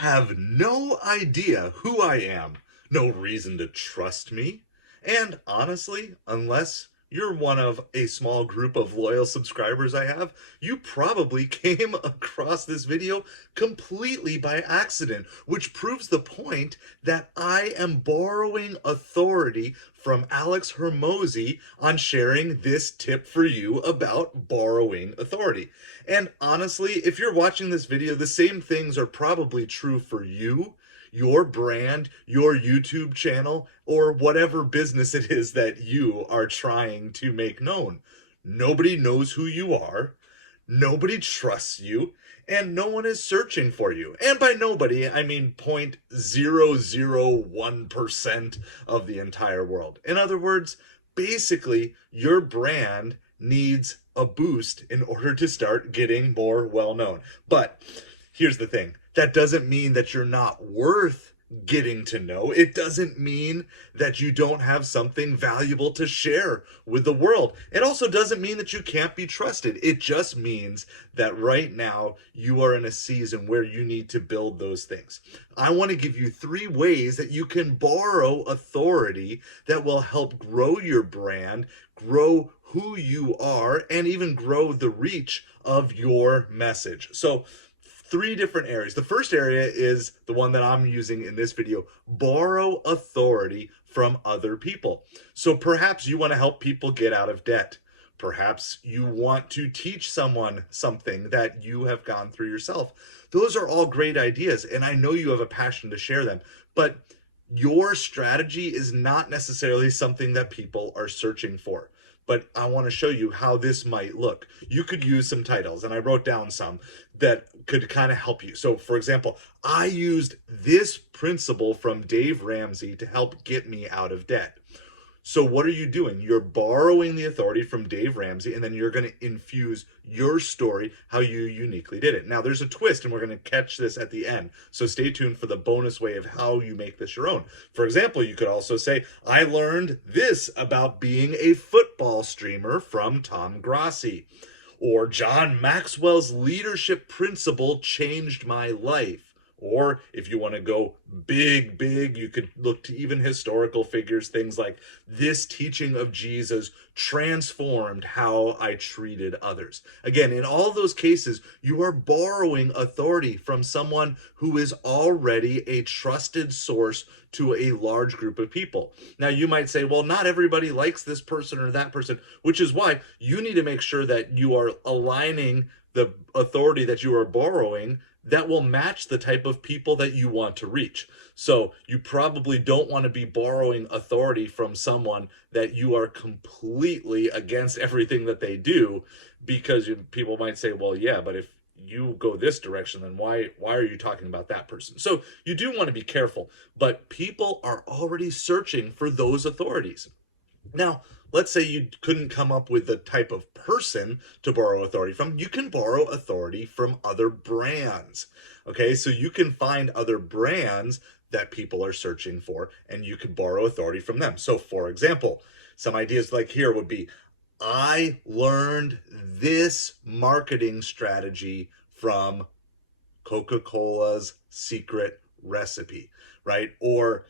have no idea who I am, no reason to trust me, and honestly, unless you're one of a small group of loyal subscribers I have, you probably came across this video completely by accident, which proves the point that I am borrowing authority from Alex Hormozi on sharing this tip for you about borrowing authority. And honestly, if you're watching this video, the same things are probably true for you, your brand, your YouTube channel, or whatever business it is that you are trying to make known. Nobody knows who you are, nobody trusts you, and no one is searching for you. And by nobody, I mean 0.001% of the entire world. In other words, basically, your brand needs a boost in order to start getting more well-known. But here's the thing. That doesn't mean that you're not worth getting to know. It doesn't mean that you don't have something valuable to share with the world. It also doesn't mean that you can't be trusted. It just means that right now you are in a season where you need to build those things. I want to give you 3 ways that you can borrow authority that will help grow your brand, grow who you are, and even grow the reach of your message. So 3 different areas. The first area is the one that I'm using in this video: borrow authority from other people. So perhaps you want to help people get out of debt. Perhaps you want to teach someone something that you have gone through yourself. Those are all great ideas, and I know you have a passion to share them, but your strategy is not necessarily something that people are searching for. But I want to show you how this might look. You could use some titles, and I wrote down some that could kind of help you. So for example, I used this principle from Dave Ramsey to help get me out of debt. So what are you doing? You're borrowing the authority from Dave Ramsey, and then you're going to infuse your story, how you uniquely did it. Now, there's a twist, and we're going to catch this at the end. So stay tuned for the bonus way of how you make this your own. For example, you could also say, I learned this about being a football streamer from Tom Grossi. Or John Maxwell's leadership principle changed my life. Or if you want to go big, you could look to even historical figures, things like this teaching of Jesus transformed how I treated others. Again, in all those cases, you are borrowing authority from someone who is already a trusted source to a large group of people. Now, you might say, well, not everybody likes this person or that person, which is why you need to make sure that you are aligning the authority that you are borrowing that will match the type of people that you want to reach. So you probably don't want to be borrowing authority from someone that you are completely against everything that they do, because people might say, well, yeah, but if you go this direction, then why are you talking about that person? So you do want to be careful, but people are already searching for those authorities. Now, let's say you couldn't come up with the type of person to borrow authority from. You can borrow authority from other brands. Okay, so you can find other brands that people are searching for, and you can borrow authority from them. So, for example, some ideas like here would be, I learned this marketing strategy from Coca-Cola's secret recipe, right? Or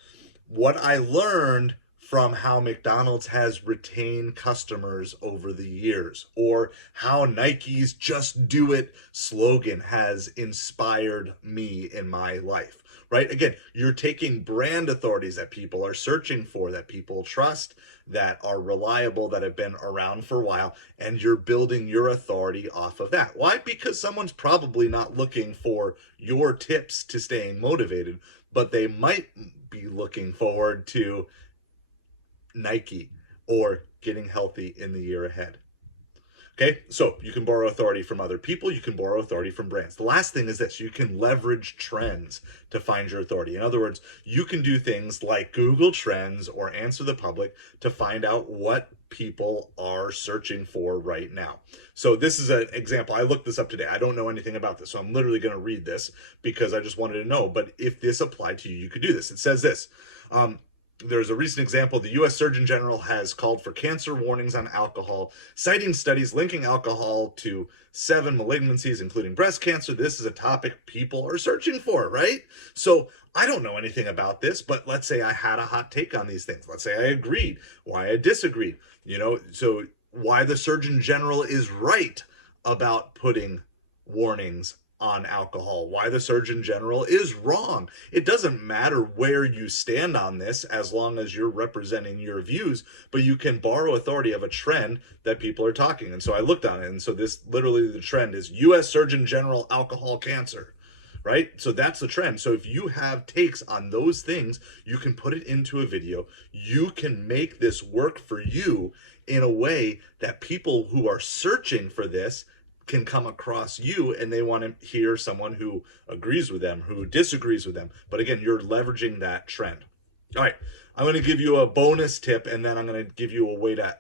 what I learned from how McDonald's has retained customers over the years, or how Nike's "Just Do It" slogan has inspired me in my life, right? Again, you're taking brand authorities that people are searching for, that people trust, that are reliable, that have been around for a while, and you're building your authority off of that. Why? Because someone's probably not looking for your tips to staying motivated, but they might be looking forward to Nike or getting healthy in the year ahead. Okay, so you can borrow authority from other people, you can borrow authority from brands. The last thing is this: you can leverage trends to find your authority. In other words, you can do things like Google Trends or Answer the Public to find out what people are searching for right now. So this is an example. I looked this up today. I don't know anything about this, so I'm literally going to read this because I just wanted to know. But if this applied to you, you could do this. It says this. There's a recent example. The U.S. Surgeon General has called for cancer warnings on alcohol, citing studies linking alcohol to 7 malignancies, including breast cancer. This is a topic people are searching for, right? So I don't know anything about this, but let's say I had a hot take on these things. Let's say I agreed, why I disagreed. So why the Surgeon General is right about putting warnings on alcohol, why the Surgeon General is wrong. It doesn't matter where you stand on this as long as you're representing your views, but you can borrow authority of a trend that people are talking. And so I looked on it, and so this literally the trend is U.S. Surgeon General alcohol cancer. Right? So that's the trend. So if you have takes on those things, you can put it into a video. You can make this work for you in a way that people who are searching for this can come across you, and they want to hear someone who agrees with them, who disagrees with them. But again, you're leveraging that trend. All right, I'm going to give you a bonus tip, and then I'm going to give you a way to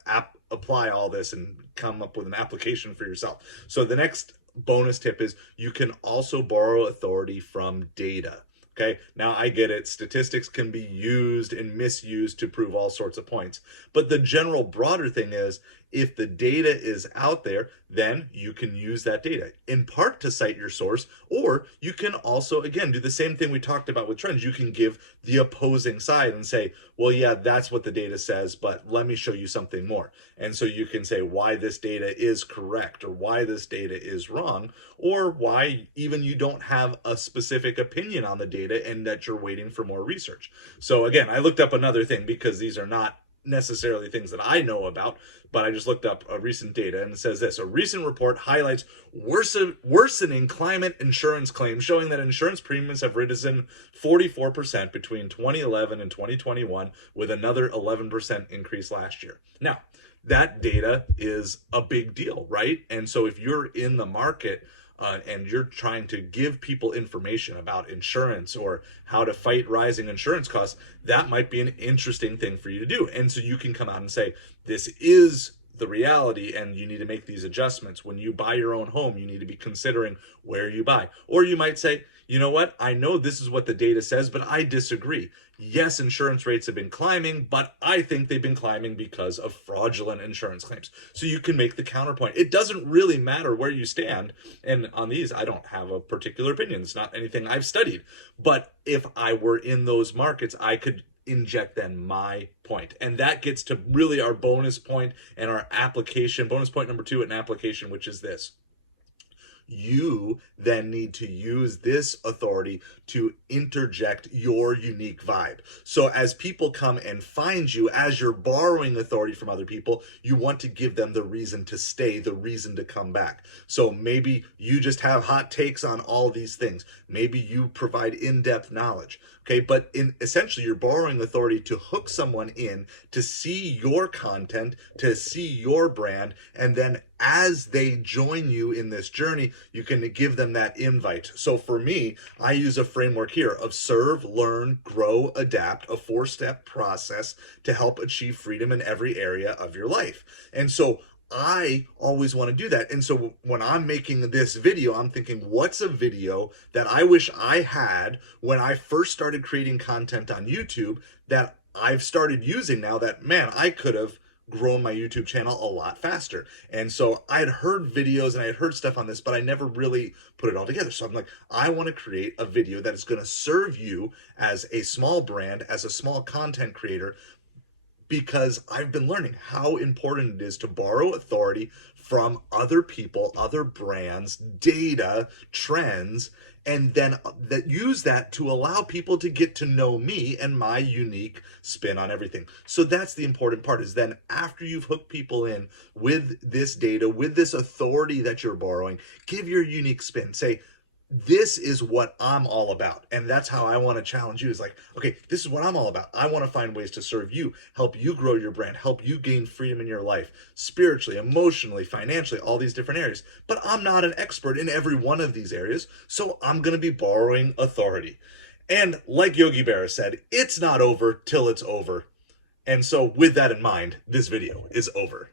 apply all this and come up with an application for yourself. So the next bonus tip is you can also borrow authority from data. Okay, now I get it. Statistics can be used and misused to prove all sorts of points. But the general broader thing is, if the data is out there, then you can use that data in part to cite your source, or you can also, again, do the same thing we talked about with trends. You can give the opposing side and say, well, yeah, that's what the data says, but let me show you something more. And so you can say why this data is correct or why this data is wrong, or why even you don't have a specific opinion on the data and that you're waiting for more research. So again, I looked up another thing because these are not necessarily things that I know about, but I just looked up a recent data, and it says this: a recent report highlights worsening climate insurance claims, showing that insurance premiums have risen 44% between 2011 and 2021, with another 11% increase last year. Now, that data is a big deal, right? And so if you're in the market and you're trying to give people information about insurance or how to fight rising insurance costs, that might be an interesting thing for you to do. And so you can come out and say, this is the reality and you need to make these adjustments. When you buy your own home, you need to be considering where you buy. Or you might say, you know what, I know this is what the data says, but I disagree. Yes, insurance rates have been climbing, but I think they've been climbing because of fraudulent insurance claims. So you can make the counterpoint. It doesn't really matter where you stand. And on these, I don't have a particular opinion. It's not anything I've studied. But if I were in those markets, I could inject then my point. And that gets to really our bonus point and our application. Bonus point number 2 in application, which is this. You then need to use this authority to interject your unique vibe. So as people come and find you, as you're borrowing authority from other people, you want to give them the reason to stay, the reason to come back. So maybe you just have hot takes on all these things. Maybe you provide in-depth knowledge. Okay, but essentially you're borrowing authority to hook someone in, to see your content, to see your brand, and then as they join you in this journey, you can give them that invite. So for me, I use a framework here of serve, learn, grow, adapt, a 4-step process to help achieve freedom in every area of your life. And so I always want to do that. And so when I'm making this video, I'm thinking, what's a video that I wish I had when I first started creating content on YouTube that I've started using now that, man, I could have grown my YouTube channel a lot faster. And so I had heard videos and I had heard stuff on this, but I never really put it all together. So I'm like, I want to create a video that is going to serve you as a small brand, as a small content creator, because I've been learning how important it is to borrow authority from other people, other brands, data, trends, and then use that to allow people to get to know me and my unique spin on everything. So that's the important part, is then after you've hooked people in with this data, with this authority that you're borrowing, give your unique spin. Say, this is what I'm all about. And that's how I want to challenge you, is like, okay, this is what I'm all about. I want to find ways to serve you, help you grow your brand, help you gain freedom in your life, spiritually, emotionally, financially, all these different areas. But I'm not an expert in every one of these areas, so I'm going to be borrowing authority. And like Yogi Berra said, it's not over till it's over. And so with that in mind, this video is over.